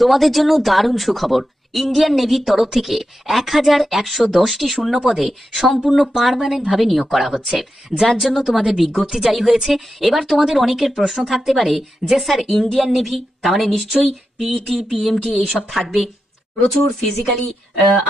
তোমাদের জন্য দারুণ সুখবর। ইন্ডিয়ান নেভির তরফ থেকে 1110টি শূন্য পদে সম্পূর্ণ পার্মানেন্ট ভাবে নিয়োগ করা হচ্ছে, যার জন্য তোমাদের বিজ্ঞপ্তি জারি হয়েছে। এবার তোমাদের অনেকের প্রশ্ন থাকতে পারে যে স্যার ইন্ডিয়ান নেভি তার মানে নিশ্চয়ই পিইটি পিএমটি এইসব থাকবে, প্রচুর ফিজিক্যালি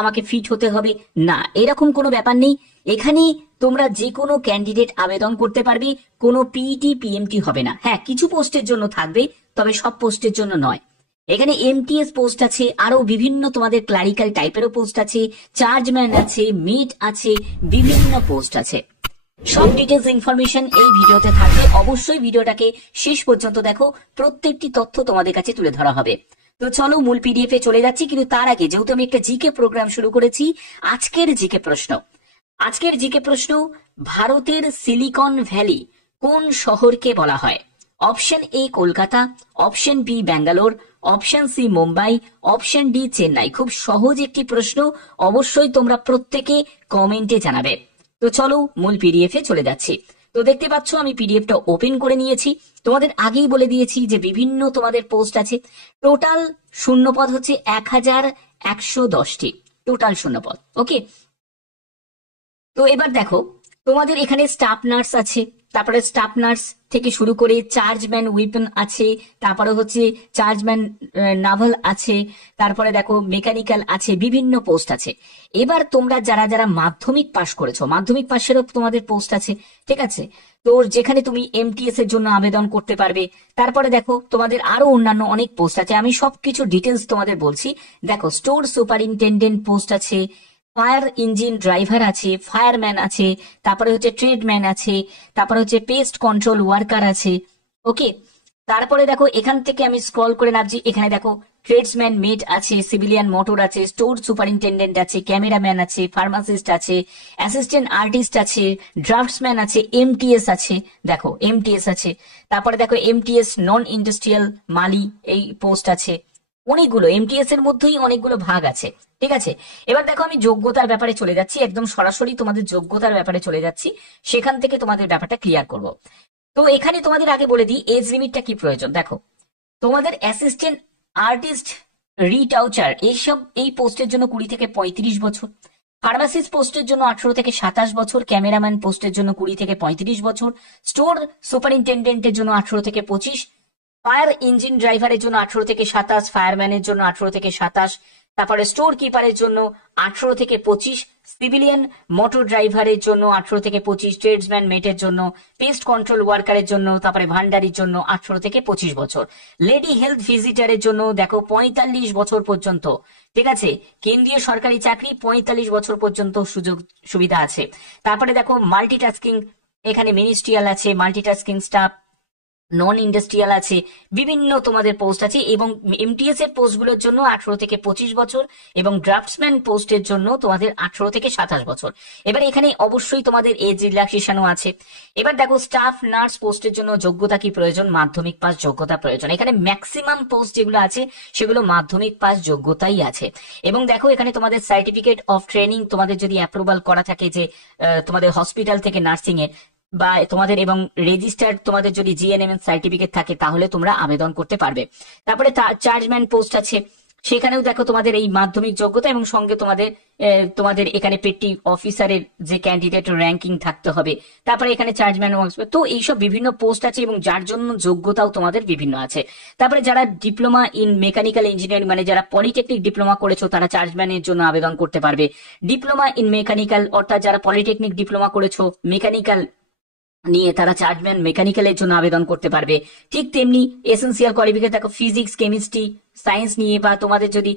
আমাকে ফিট হতে হবে। না, এরকম কোনো ব্যাপার নেই। এখানে তোমরা যে কোনো ক্যান্ডিডেট আবেদন করতে পারবে, কোনো পিইটি পিএমটি হবে না। হ্যাঁ, কিছু পোস্টের জন্য থাকবে, তবে সব পোস্টের জন্য নয়। এখানে এমটিএস পোস্ট আছে, আরো বিভিন্ন তোমাদের ক্লারিক্যাল টাইপেরও পোস্ট আছে, চার্জম্যান আছে, মেট আছে, বিভিন্ন পোস্ট আছে। সব ডিটেলস ইনফরমেশন এই ভিডিওতে থাকবে, অবশ্যই ভিডিওটাকে শেষ পর্যন্ত দেখো, প্রত্যেকটি তথ্য তোমাদের কাছে তুলে ধরা হবে। তো চলো মূল পিডিএফ এ চলে যাচ্ছি, কিন্তু তার আগে যেহেতু আমি একটা জিকে প্রোগ্রাম শুরু করেছি, আজকের জিকে প্রশ্ন, ভারতের সিলিকন ভ্যালি কোন শহরকে বলা হয়? Option A Kolkata, option B Bangalore, option C Mumbai, option D Chennai. খুব সহজ একটি প্রশ্ন, অবশ্যই তোমরা প্রত্যেকে কমেন্টে জানাবে। তো চলো মূল পিডিএফ এ চলে যাচ্ছি। তো দেখতে পাচ্ছ আমি পিডিএফটা ওপেন করে নিয়েছি। তোমাদের আগেই বলে দিয়েছি যে বিভিন্ন তোমাদের পোস্ট আছে। টোটাল শূন্যপদ হচ্ছে 1110টি টোটাল শূন্যপদ। ওকে, তো এবার দেখো তোমাদের এখানে স্টাফ নার্স আছে, তারপরে স্টাফ নার্স থেকে শুরু করে চার্জম্যান উইপন আছে, তারপরে হচ্ছে চার্জম্যান নাভাল আছে, তারপরে দেখো মেকানিক্যাল আছে, বিভিন্ন পোস্ট আছে। এবার তোমরা যারা যারা মাধ্যমিক পাশ করেছো, মাধ্যমিক পাশেরও তোমাদের পোস্ট আছে, ঠিক আছে? তো যেখানে তুমি এমটিএস এর জন্য আবেদন করতে পারবে। তারপরে দেখো তোমাদের আরো অন্যান্য অনেক পোস্ট আছে, আমি সবকিছু ডিটেলস তোমাদের বলছি। দেখো স্টোর সুপারিনটেন্ডেন্ট পোস্ট আছে, ফায়ার ইঞ্জিন ড্রাইভার আছে, ফায়ারম্যান আছে, তারপরে হচ্ছে ট্রেডম্যান আছে, তারপরে হচ্ছে পেস্ট কন্ট্রোল ওয়ার্কার আছে। ওকে, তারপরে দেখো এখান থেকে আমি স্ক্রল করে নামছি, এখানে দেখো ট্রেডসম্যান মেট আছে, সিভিলিয়ান মোটর আছে, স্টোর সুপারিনটেন্ডেন্ট আছে, ক্যামেরাম্যান আছে, ফার্মাসিস্ট আছে, অ্যাসিস্ট্যান্ট আর্টিস্ট আছে, ড্রাফটসম্যান আছে, এমটিএস আছে, দেখো এমটিএস আছে, তারপরে দেখো এমটিএস নন ইন্ডাস্ট্রিয়াল মালি এই পোস্ট আছে। অনেকগুলো এমটিএস এর মধ্যেই অনেকগুলো ভাগ আছে, ঠিক আছে? এবার দেখো আমি যোগ্যতার ব্যাপারে চলে যাচ্ছি, একদম সরাসরি তোমাদের যোগ্যতার ব্যাপারে চলে যাচ্ছি, সেখান থেকে তোমাদের ব্যাপারটা ক্লিয়ার করব। তো এখানে তোমাদের আগে বলে দিই এজ লিমিটটা কি প্রয়োজন। দেখো তোমাদের অ্যাসিস্ট্যান্ট আর্টিস্ট রিটাউচার এই পোস্টের জন্য 20 থেকে 35 বছর, ফার্মাসিস্ট পোস্টের জন্য 18 থেকে 27 বছর, ক্যামেরাম্যান পোস্টের জন্য 20 থেকে 35 বছর, স্টোর সুপারিনটেন্ডেন্টের জন্য 18 থেকে 25, ফায়ার ইঞ্জিন ড্রাইভারের জন্য 18 থেকে 27, ফায়ারম্যানের জন্য 18 থেকে 27, তারপরে স্টোর কিপারের জন্য 18 থেকে 25, সিভিলিয়ান মোটর ড্রাইভারের জন্য 18 থেকে 25, ট্রেডসম্যান মেটের জন্য, পেস্ট কন্ট্রোল ওয়ার্কারের জন্য, তারপরে ভান্ডারির জন্য 18 থেকে 25 বছর, লেডি হেলথ ভিজিটারের জন্য দেখো 45 বছর পর্যন্ত, ঠিক আছে? কেন্দ্রীয় সরকারি চাকরি 45 বছর পর্যন্ত সুযোগ সুবিধা আছে। তারপরে দেখো মাল্টিটাস্কিং, এখানে মিনিস্ট্রিয়াল আছে, মাল্টিটাস্কিং স্টাফ, নন ইন্ডাস্ট্রিয়াল আছে, বিভিন্ন তোমাদের পোস্ট আছে। এবং এমটিএস এর পোস্টগুলোর জন্য 18 থেকে 25 বছর, এবং ড্রাফটসম্যান পোস্টের জন্য তোমাদের 18 থেকে 27 বছর। এবার এখানে অবশ্যই তোমাদের এজ রিল্যাক্সেশনও আছে। এবার দেখো স্টাফ নার্স পোস্টের জন্য যোগ্যতা কি প্রয়োজন? মাধ্যমিক পাস যোগ্যতা প্রয়োজন। এখানে ম্যাক্সিমাম পোস্ট যেগুলো আছে সেগুলো মাধ্যমিক পাস যোগ্যতাই আছে। এবং দেখো এখানে তোমাদের সার্টিফিকেট অফ ট্রেনিং তোমাদের যদি অ্যাপ্রুভাল করা থাকে, যে তোমাদের হসপিটাল থেকে নার্সিং এর বা তোমাদের, এবং রেজিস্টার্ড তোমাদের যদি জিএনএমএন সার্টিফিকেট থাকে তাহলে তোমরা আবেদন করতে পারবে। তারপরে চার্জম্যান পোস্ট আছে, সেখানেও দেখো তোমাদের এই মাধ্যমিক যোগ্যতা, এবং সঙ্গে তোমাদের এখানে পেটি অফিসারের যে ক্যান্ডিডেট র্যাঙ্কিং থাকতে হবে। তারপরে এখানে চার্জম্যান, তো এইসব বিভিন্ন পোস্ট আছে, এবং যার জন্য যোগ্যতাও তোমাদের বিভিন্ন আছে। তারপরে যারা ডিপ্লোমা ইন মেকানিক্যাল ইঞ্জিনিয়ারিং, মানে যারা পলিটেকনিক ডিপ্লোমা করেছো তারা চার্জম্যানের জন্য আবেদন করতে পারবে। ডিপ্লোমা ইন মেকানিক্যাল, অর্থাৎ যারা পলিটেকনিক ডিপ্লোমা করেছো মেকানিক্যাল নিয়ে, তারা চার্জম্যান মেকানিক্যালের জন্য আবেদন করতে পারবে। ঠিক তেমনি এসেন্সিয়াল কোয়ালিফিকেশন দেখো ফিজিক্স, কেমিস্ট্রি, সায়েন্স নিয়ে, বা তোমাদের যদি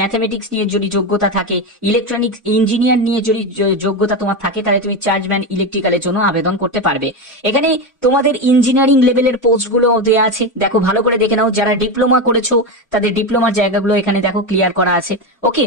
ম্যাথামেটিক্স নিয়ে যদি যোগ্যতা থাকে, ইলেকট্রনিক্স ইঞ্জিনিয়ার নিয়ে যদি যোগ্যতা তোমার থাকে, তাহলে তুমি চার্জম্যান ইলেকট্রিক্যালের জন্য আবেদন করতে পারবে। এখানে তোমাদের ইঞ্জিনিয়ারিং লেভেলের পোস্ট গুলো দেওয়া আছে, দেখো ভালো করে দেখে নাও। যারা ডিপ্লোমা করেছো তাদের ডিপ্লোমার জায়গাগুলো এখানে দেখো ক্লিয়ার করা আছে। ওকে,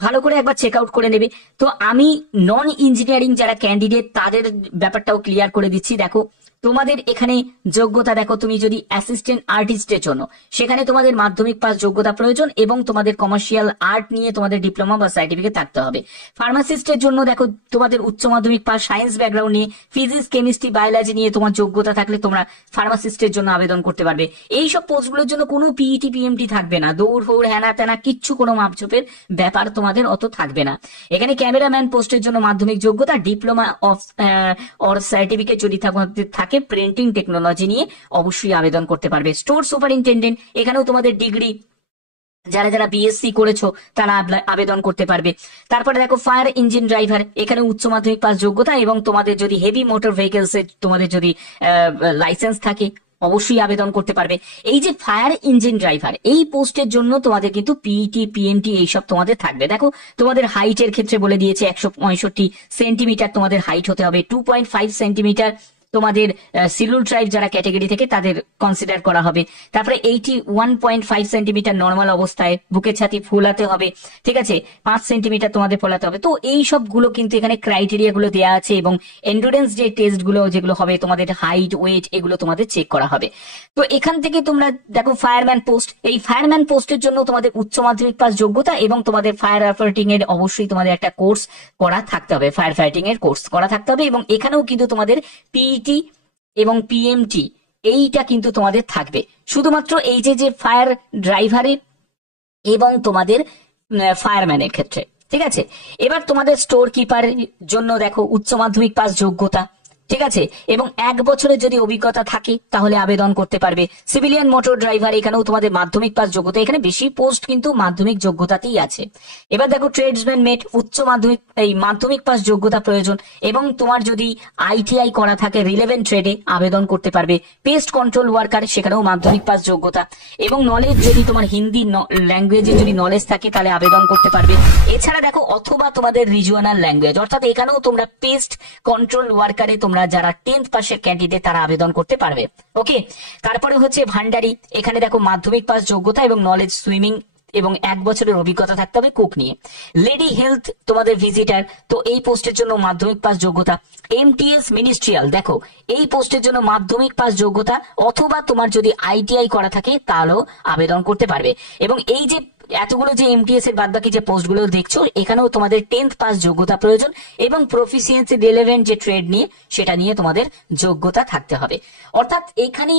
ভালো করে একবার চেক আউট করে নেবে। তো আমি নন ইঞ্জিনিয়ারিং যারা ক্যান্ডিডেট তাদের ব্যাপারটাও ক্লিয়ার করে দিচ্ছি। দেখো তোমাদের এখানে যোগ্যতা দেখো, তুমি যদি অ্যাসিস্ট্যান্ট আর্টিস্টের জন্য সেখানে তোমাদের মাধ্যমিক পাস যোগ্যতা প্রয়োজন এবং তোমাদের কমার্শিয়াল আর্ট নিয়ে তোমাদের ডিপ্লোমা বা সার্টিফিকেট থাকতে হবে। ফার্মাসিস্টের জন্য দেখো তোমাদের উচ্চ মাধ্যমিক পাস সায়েন্স ব্যাকগ্রাউন্ড নিয়ে ফিজিক্স কেমিস্ট্রি বায়োলজি নিয়ে তোমার যোগ্যতা থাকলে তোমরা ফার্মাসিস্টের জন্য আবেদন করতে পারবে। এই সব পোস্টগুলোর জন্য কোনো পিইটি পিএমটি থাকবে না, দৌড় ফৌড় হ্যানা ত্যানা কিচ্ছু, কোনো মাপঝোপের ব্যাপার তোমাদের অত থাকবে না। এখানে ক্যামেরাম্যান পোস্টের জন্য মাধ্যমিক যোগ্যতা, ডিপ্লোমা অফ অর সার্টিফিকেট যদি থাকে প্রিন্টিং টেকনোলজি নিয়ে অবশ্যই আবেদন করতে পারবে। স্টোর সুপারিনটেন্ডেন্ট, এখানেও তোমাদের ডিগ্রি যারা যারা বিএসসি করেছো তারা আবেদন করতে পারবে। তারপরে দেখো ফায়ার ইঞ্জিন ড্রাইভার, এখানে উচ্চ মাধ্যমিক পাস যোগ্যতা এবং তোমাদের যদি হেভি মোটর ভেহিকলস এর তোমাদের যদি লাইসেন্স থাকে অবশ্যই আবেদন করতে পারবে। এই যে ফায়ার ইঞ্জিন ড্রাইভার এই পোস্টের জন্য তোমাদের কিন্তু পিইটি পিএমটি এইসব তোমাদের থাকবে। দেখো তোমাদের হাইটের ক্ষেত্রে বলে দিয়েছে 165 সেন্টিমিটার তোমাদের হাইট হতে হবে, 2.5 সেন্টিমিটার তোমাদের সিলুল ট্রাইব যারা ক্যাটাগরি থেকে তাদের কনসিডার করা হবে। তারপরে 81.5 সেন্টিমিটার নর্মাল অবস্থায় বুকের ছাতি ফুলাতে হবে, ঠিক আছে, 5 সেন্টিমিটার তোমাদের ফোলাতে হবে। তো এই সবগুলো কিন্তু এখানে ক্রাইটেরিয়া গুলো দেওয়া আছে এবং এন্ডুরেন্স যে টেস্ট গুলো যেগুলো হবে তোমাদের হাইট ওয়েট এগুলো তোমাদের চেক করা হবে। তো এখান থেকে তোমরা দেখো ফায়ারম্যান পোস্ট, এই ফায়ারম্যান পোস্টের জন্য তোমাদের উচ্চ মাধ্যমিক পাস যোগ্যতা এবং তোমাদের ফায়ার ফাইটিং এর অবশ্যই তোমাদের একটা কোর্স করা থাকতে হবে, ফায়ার ফাইটিং এর কোর্স করা থাকতে হবে এবং এখানেও কিন্তু তোমাদের পিইটি এবং পিএমটি এইটা কিন্তু তোমাদের থাকবে। শুধুমাত্র এই যে ফায়ার ড্রাইভারের এবং তোমাদের ফায়ারম্যানের ক্ষেত্রে, ঠিক আছে। এবার তোমাদের স্টোর কিপারের জন্য দেখো উচ্চ মাধ্যমিক পাস যোগ্যতা, ঠিক আছে, এবং 1 বছরের যদি অভিজ্ঞতা থাকে তাহলে আবেদন করতে পারবে। সিভিলিয়ান মোটর ড্রাইভার, এখানেও তোমাদের মাধ্যমিক পাস যোগ্যতা, এখানে বেশি পোস্ট কিন্তু মাধ্যমিক যোগ্যতাতেই আছে। এবার দেখো ট্রেডসম্যান মেট, উচ্চ মাধ্যমিক এই মাধ্যমিক পাস যোগ্যতা প্রয়োজন এবং তোমার যদি আইটিআই করা থাকে রিলেভেন্ট ট্রেডে আবেদন করতে পারবে। পেস্ট কন্ট্রোল ওয়ার্কার, সেখানেও মাধ্যমিক পাস যোগ্যতা এবং নলেজ যদি তোমার হিন্দি ল্যাঙ্গুয়েজে যদি নলেজ থাকে তাহলে আবেদন করতে পারবে। এছাড়া দেখো অথবা তোমাদের রিজিওনাল ল্যাঙ্গুয়েজ, অর্থাৎ এখানেও তোমরা পেস্ট কন্ট্রোল ওয়ার্কারে তোমরা যারা 10th পাসের ক্যান্ডিডেট তারা আবেদন করতে পারবে। ওকে, তারপরে হচ্ছে ভান্ডারি, এখানে দেখো মাধ্যমিক পাস যোগ্যতা এবং নলেজ সুইমিং এবং 1 বছরের অভিজ্ঞতা থাকতে হবে কুক নিয়ে। লেডি হেলথ তোমাদের ভিজিটার, তো এই পোস্টের জন্য মাধ্যমিক পাস যোগ্যতা। এমটিএস মিনিস্ট্রিয়াল, দেখো এই পোস্টের জন্য মাধ্যমিক পাস যোগ্যতা অথবা তোমার যদি আইটিআই করা থাকে তাহলেও আবেদন করতে পারবে। এবং এই যে এতগুলো যে এমটিএস এর বাদবাকি যে পোস্টগুলো দেখছো এখানেও তোমাদের 10th পাস যোগ্যতা প্রয়োজন এবং প্রফিসিয়েন্সি রিলেভেন্ট যে ট্রেড নিয়ে সেটা নিয়ে তোমাদের যোগ্যতা থাকতে হবে। অর্থাৎ এখানে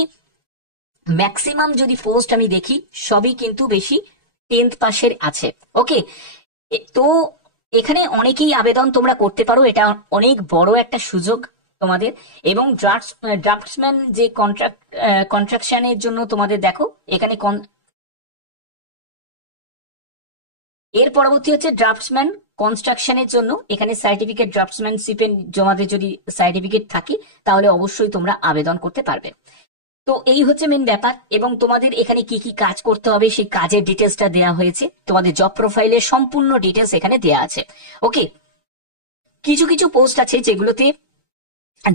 ম্যাক্সিমাম যদি পোস্ট আমি দেখি সবই কিন্তু বেশি 10th পাসের আছে। ওকে, তো এখানে অনেকেই আবেদন তোমরা করতে পারো, এটা অনেক বড় একটা সুযোগ তোমাদের। এবং ড্রাফটসম্যান যে কন্ট্রাকশনের জন্য তোমাদের দেখো এখানে এর পরবর্তী হচ্ছে ড্রাফটসম্যান কনস্ট্রাকশনের জন্য, এখানে সার্টিফিকেট ড্রাফটসম্যানশিপের জমাতে যদি সার্টিফিকেট থাকে তাহলে অবশ্যই তোমরা আবেদন করতে পারবে। তো এই হচ্ছে মেন ব্যাপার এবং তোমাদের এখানে কি কি কাজ করতে হবে সেই কাজের ডিটেলসটা দেওয়া হয়েছে, তোমাদের জব প্রোফাইলের সম্পূর্ণ ডিটেলস এখানে দেওয়া আছে। ওকে, কিছু কিছু পোস্ট আছে যেগুলোতে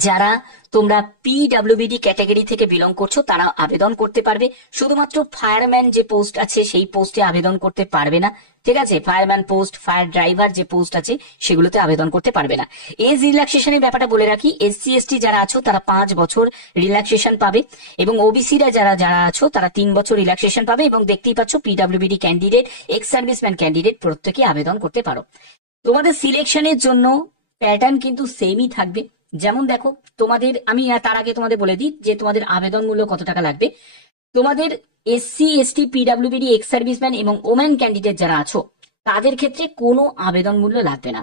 যারা তোমরা পিডব্লিউবিডি ক্যাটাগরি থেকে বিলং করছো তারা আবেদন করতে পারবে। শুধুমাত্র ফায়ারম্যান যে পোস্ট আছে সেই পোস্টে আবেদন করতে পারবে না, ঠিক আছে। ফায়ারম্যান পোস্ট, ফায়ার ড্রাইভার যে পোস্ট আছে সেগুলোতে আবেদন করতে পারবে না। এজ রিল্যাক্সেশনের ব্যাপারটা বলে রাখি, এসসি এসটি যারা আছো তারা 5 বছর রিল্যাক্সেশন পাবে এবং ওবিসিরা যারা যারা আছো তারা 3 বছর রিল্যাক্সেশন পাবে। এবং দেখতেই পাচ্ছ পিডব্লিউবিডি ক্যান্ডিডেট, এক্স সার্ভিসম্যান ক্যান্ডিডেট প্রত্যেকে আবেদন করতে পারো। তোমাদের সিলেকশনের জন্য প্যাটার্ন কিন্তু সেমই থাকবে। যেমন দেখো তোমাদের আমি তার আগে তোমাদের বলে দিই যে তোমাদের আবেদন মূল্য কত টাকা লাগবে। তোমাদের এসসি এসটি পিডব্লিউবিডি এক্স সার্ভিসম্যান এবং ওমেন ক্যান্ডিডেট যারা আছো তাদের ক্ষেত্রে কোনো আবেদন মূল্য লাগবে না।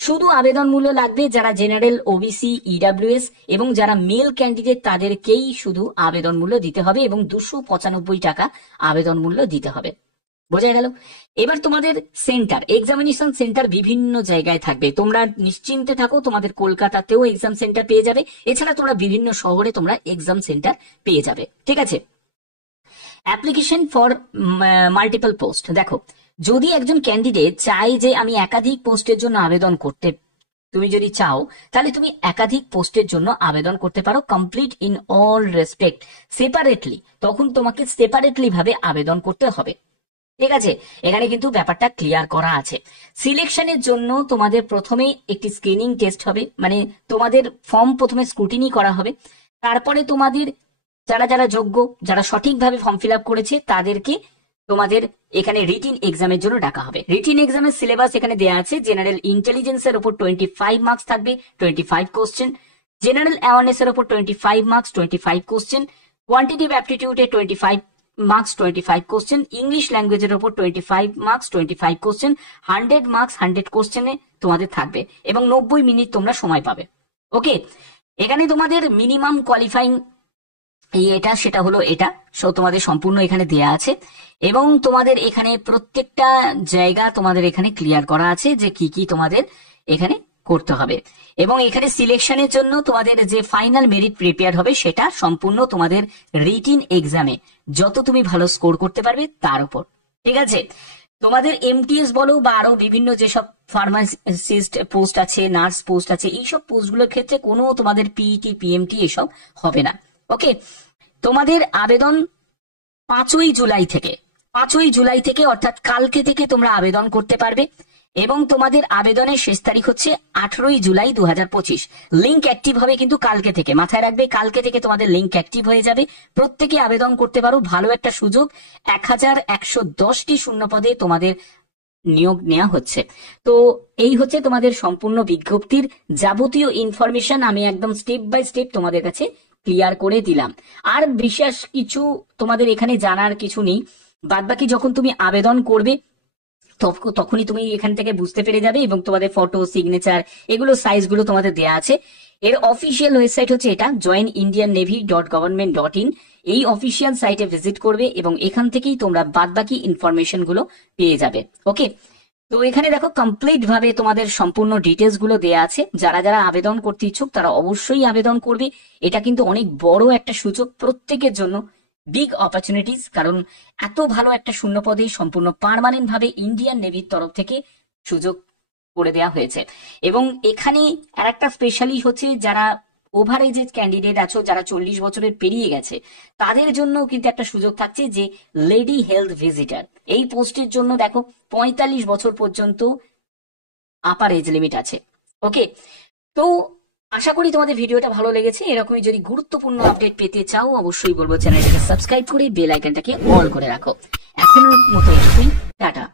শুধু আবেদন মূল্য লাগবে যারা জেনারেল, ওবিসি, ইডব্লিউএস এবং যারা মেল ক্যান্ডিডেট তাদেরকেই শুধু আবেদন মূল্য দিতে হবে এবং 295 টাকা আবেদন মূল্য দিতে হবে। বোঝা গেল? এবার তোমাদের সেন্টার, এক্সামিনেশন সেন্টার বিভিন্ন জায়গায় থাকবে। তোমরা নিশ্চিন্তে থাকো, তোমাদের কলকাতাতেও এক্সাম সেন্টার পেয়ে যাবে, এছাড়া তোমরা বিভিন্ন শহরে তোমরা এক্সাম সেন্টার পেয়ে যাবে, ঠিক আছে। অ্যাপ্লিকেশন ফর মাল্টিপল পোস্ট, দেখো যদি একজন ক্যান্ডিডেট চায় যে আমি একাধিক পোস্টের জন্য আবেদন করতে, তুমি যদি চাও তাহলে তুমি একাধিক পোস্টের জন্য আবেদন করতে পারো complete in all respect separately, তখন তোমাকে সেপারেটলি ভাবে আবেদন করতে হবে, ঠিক আছে। এখানে কিন্তু ব্যাপারটা ক্লিয়ার করা আছে। সিলেকশনের জন্য তোমাদের প্রথমে একটি স্ক্রিনিং টেস্ট হবে, মানে তোমাদের ফর্ম প্রথমে স্ক্রুটিনি করা হবে, তারপরে তোমাদের যারা যারা যোগ্য, যারা সঠিকভাবে ফর্ম ফিল আপ করেছে তাদেরকে তোমাদের এখানে রিটিন এক্সামের জন্য ডাকা হবে। রিটিন এক্সামের সিলেবাস এখানে দেওয়া আছে। জেনারেল ইন্টেলিজেন্সের উপর 25 মার্কস থাকবে, 25 কোশ্চেন। জেনারেল অ্যাওয়ারনেসের উপর 25 মার্কস, 25 কোশ্চেন। কোয়ান্টিটিভ অ্যাপটিটিউডে 25 মার্কস, 25 কোশ্চেন। ইংলিশ ল্যাঙ্গুয়েজের উপর 25 মার্কস, 25 কোশ্চেন। 100 মার্কস 100 কোশ্চেনে তোমাদের থাকবে এবং 90 মিনিট তোমরা সময় পাবে। ওকে, এখানে তোমাদের মিনিমাম কোয়ালিফাইং এটা সেটা হলো এটা তোমাদের সম্পূর্ণ এখানে দেয়া আছে এবং তোমাদের এখানে প্রত্যেকটা জায়গা তোমাদের এখানে ক্লিয়ার করা আছে যে কি কি তোমাদের এখানে করতে হবে এবং এখানে সিলেকশনের জন্য তোমাদের যে ফাইনাল মেরিট প্রিপেয়ার হবে সেটা সম্পূর্ণ তোমাদের রিটিন এক্সামে যত তুমি ভালো স্কোর করতে পারবে তার উপর। ঠিক আছে, তোমাদের এমটিএস বলো বা আরো বিভিন্ন যেসব ফার্মাসিস্ট পোস্ট আছে, নার্স পোস্ট আছে, এইসব পোস্টগুলোর ক্ষেত্রে কোনো তোমাদের পিইটি পিএমটি এসব হবে না। ওকে, তোমাদের আবেদন 5ই জুলাই থেকে অর্থাৎ কালকে থেকে তোমরা আবেদন করতে পারবে এবং তোমাদের আবেদনের শেষ তারিখ হচ্ছে 18ই জুলাই 2025। লিঙ্ক অ্যাক্টিভ হবে কিন্তু কালকে থেকে, মাথায় রাখবে কালকে থেকে তোমাদের লিঙ্ক অ্যাক্টিভ হয়ে যাবে। প্রত্যেকে আবেদন করতে পারো, ভালো একটা সুযোগ। 1110টি শূন্য পদে তোমাদের নিয়োগ নেওয়া হচ্ছে। তো এই হচ্ছে তোমাদের সম্পূর্ণ বিজ্ঞপ্তির যাবতীয় ইনফরমেশন আমি একদম স্টেপ বাই স্টেপ তোমাদের কাছে ক্লিয়ার করে দিলাম। আর বিশেষ কিছু তোমাদের এখানে জানার কিছু নেই, বাদবাকি যখন তুমি আবেদন করবে তখনই তুমি এখান থেকে বুঝতে পেরে যাবে এবং তোমাদের ফটো, সিগনেচার, এগুলো সাইজগুলো তোমাদের দেয়া আছে। এর অফিসিয়াল ওয়েবসাইট হচ্ছে এটা joinindiannavy.government.in। এই অফিসিয়াল সাইটে ভিজিট করবে এবং এখান থেকেই তোমরা বাদবাকি ইনফরমেশন গুলো পেয়ে যাবে। ওকে, তো এখানে দেখো কমপ্লিট ভাবে তোমাদের সম্পূর্ণ ডিটেলস গুলো দেয়া আছে। যারা যারা আবেদন করতে ইচ্ছুক তারা অবশ্যই আবেদন করবে। এটা কিন্তু অনেক বড় একটা সুযোগ প্রত্যেকের জন্য, বিগ অপরচুনিটিস, কারণ এত ভালো একটা শূন্য পদে সম্পূর্ণ পার্মানেন্ট ভাবে ইন্ডিয়ান নেভির তরফ থেকে সুযোগ করে দেওয়া হয়েছে। এবং এখানে আর একটা স্পেশালি হচ্ছে যারা ওভার এজেড ক্যান্ডিডেট আছো, যারা 40 বছরের পেরিয়ে গেছে, তাদের জন্য কিন্তু একটা সুযোগ থাকছে যে লেডি হেলথ ভিজিটার। এই পোস্টের জন্য দেখো 45 বছর পর্যন্ত আপার এজ লিমিট আছে। ওকে, তো আশা করি তোমাদের ভিডিওটা ভালো লেগেছে। এরকমই যদি গুরুত্বপূর্ণ আপডেট পেতে চাও অবশ্যই বলবো চ্যানেলটাকে সাবস্ক্রাইব করে বেল আইকনটাকে অল করে রাখো। এখনো মতো টাটা।